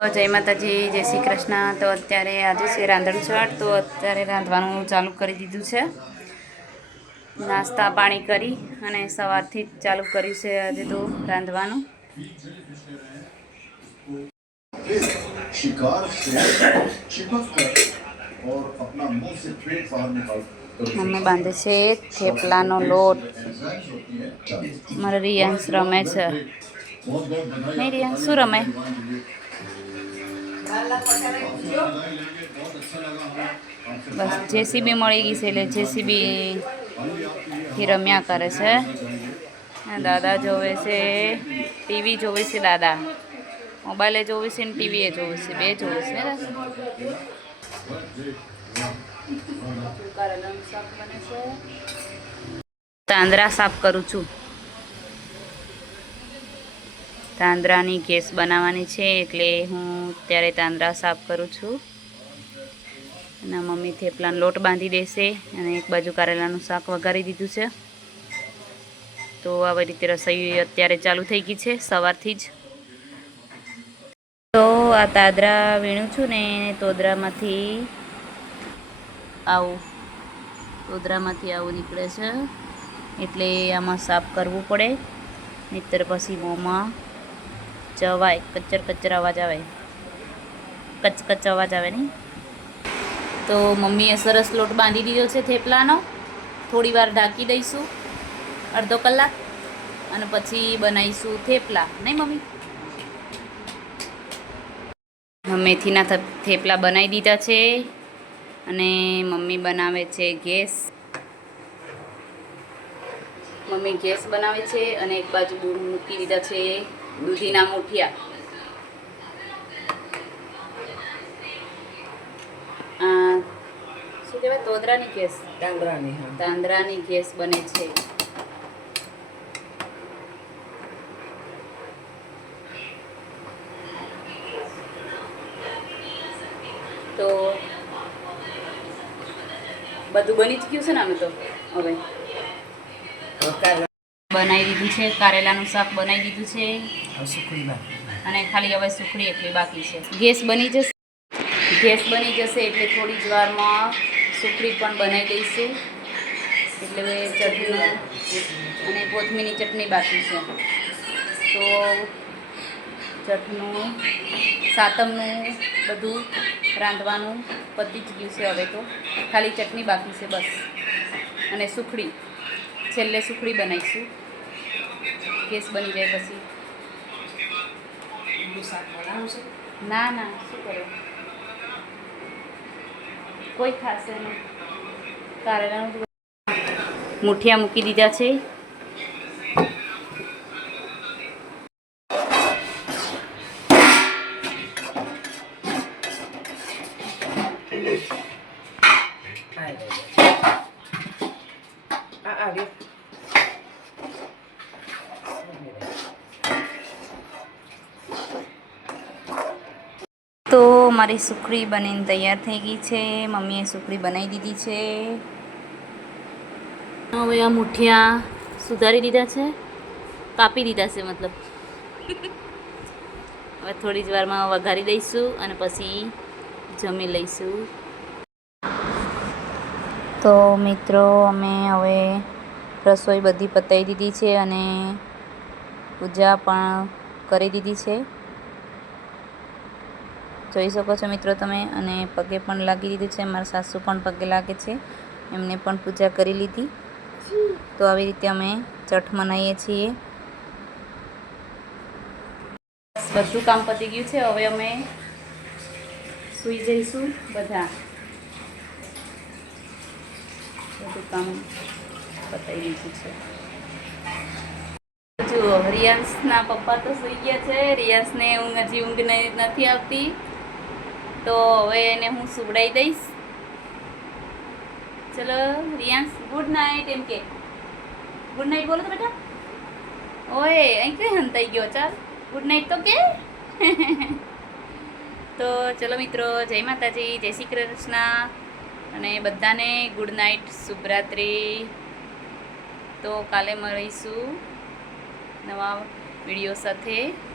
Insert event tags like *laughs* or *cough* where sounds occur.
જય માતાજી જય શ્રી કૃષ્ણ. તો અત્યારે આજે છે રાંધણ તો અત્યારે રાંધવાનું ચાલુ કરી દીધું છે. નાસ્તા પાણી કરી અને સવારથી જ ચાલુ કર્યું છે આજે તો રાંધવાનું. મમ્મી બાંધે છે થેપલાનો લોટ. મારે રિયાન્સ રમે છે. નહીં રિયાન્સ શું રમે? બસ, જેસીબી મળી ગઈ છે એટલે જેસીબી થી રમ્યા કરે છે. દાદા જોવે છે, ટીવી જોવે છે દાદા. મોબાઈલે જોવે છે ને ટીવીએ જોવે છે, બે જોવે છે તાંદરા સાફ કરું છું. તાંદરાની ગેસ બનાવવાની છે એટલે હું ત્યારે તાંદરા સાફ કરું છું. અને મમ્મી થેપલાનો લોટ બાંધી દેશે અને એક બાજુ કારેલાનું શાક વઘારી દીધું છે. તો આવી રીતે રસોઈ અત્યારે ચાલુ થઈ ગઈ છે સવારથી જ. તો આ તાદરા વીણું છું ને તોદરામાંથી આવું તોદરામાંથી આવું નીકળે છે. એટલે આમાં સાફ કરવું પડે. નહીતર પછી મોંમાં ચવાય કચ્ચર કચ્ચર અવાજ આવે. કચ કચ અવાજ આવે નહીં? તો મમ્મીએ સરસ લોટ બાંધી દીધો છે થેપલાનો. થોડી વાર ઢાંકી દઈશું. અડધો કલાક. અને પછી બનાવીશું થેપલા. નહીં મમ્મી? મેથીના થેપલા બનાવી દીધા છે. અને મમ્મી બનાવે છે ગેસ. મમ્મી ગેસ બનાવે છે અને એક બાજુ મૂકી દીધા છે. દૂધીના મુઠિયા. શું કહેવાય? તોદરાની કેસ હા. તાંદરાની ગેસ બને છે. તો બધું બની જ ગયું છે ને આનું તો? હવે. બનાવી દીધું છે કારેલાનું શાક બનાવી દીધું છે. સુખડી અને ખાલી હવે સુખડી એટલી બાકી છે. ગેસ બની જશે? ગેસ બની જશે એટલે થોડી જ વારમાં સુખડી પણ બનાવી દઈશું. એટલે હવે ચટણી અને કોથમીરની ચટણી બાકી છે. તો ચટનું સાતમનું બધું રાંધવાનું પતી જ ગયું છે હવે તો. ખાલી ચટણી બાકી છે બસ. અને સુખડી. છેલ્લે સુખડી બનાવીશું. ગેસ બની જાય પછી. ના ના શું કરો? કોઈ ખાશે નહીં કારેલાનું મુઠિયા મૂકી દીધા છે આ આ આવ્યો તો મારી સુખડી બનીને તૈયાર થઈ ગઈ છે. મમ્મીએ સુખડી બનાવી દીધી છે. હવે આ મુઠિયા સુધારી દીધા છે. કાપી દીધા છે મતલબ. હવે થોડી જ વારમાં વઘારી દઈશું અને પછી જમી લઈશું. તો મિત્રો અમે હવે રસોઈ બધી પતાવી દીધી છે અને પૂજા પણ કરી દીધી છે. જોઈ શકો છો મિત્રો તમે અને પગે પણ લાગી દીધું છે. મારા સાસુ પણ પગે લાગે છે. એમને પણ પૂજા કરી લીધી. તો આવી રીતે અમે ચઠ મનાવીએ છીએ. બધું કામ પતી ગયું છે. હવે અમે સૂઈ જઈશું બધા. બધું કામ પતાવી દીધું છે. જો રિયાન્સના પપ્પા તો સૂઈ ગયા છે. રિયાન્સને ઊંઘ હજી ઊંઘ નથી આવતી. તો હવે એને હું સુવડાવી દઈશ. ચલો રિયાન્સ ગુડ નાઇટ એમ કે. ગુડ નાઇટ બોલો તો બેટા. ઓય, અહીં કઈ હંતાઈ ગયો? ચાલ. ગુડ નાઇટ તો કે. *laughs* તો ચલો મિત્રો, જય માતાજી, જય શ્રી કૃષ્ણ. અને બધાને ગુડ નાઇટ શુભરાત્રી. તો કાલે મળીશું નવા વીડિયો સાથે.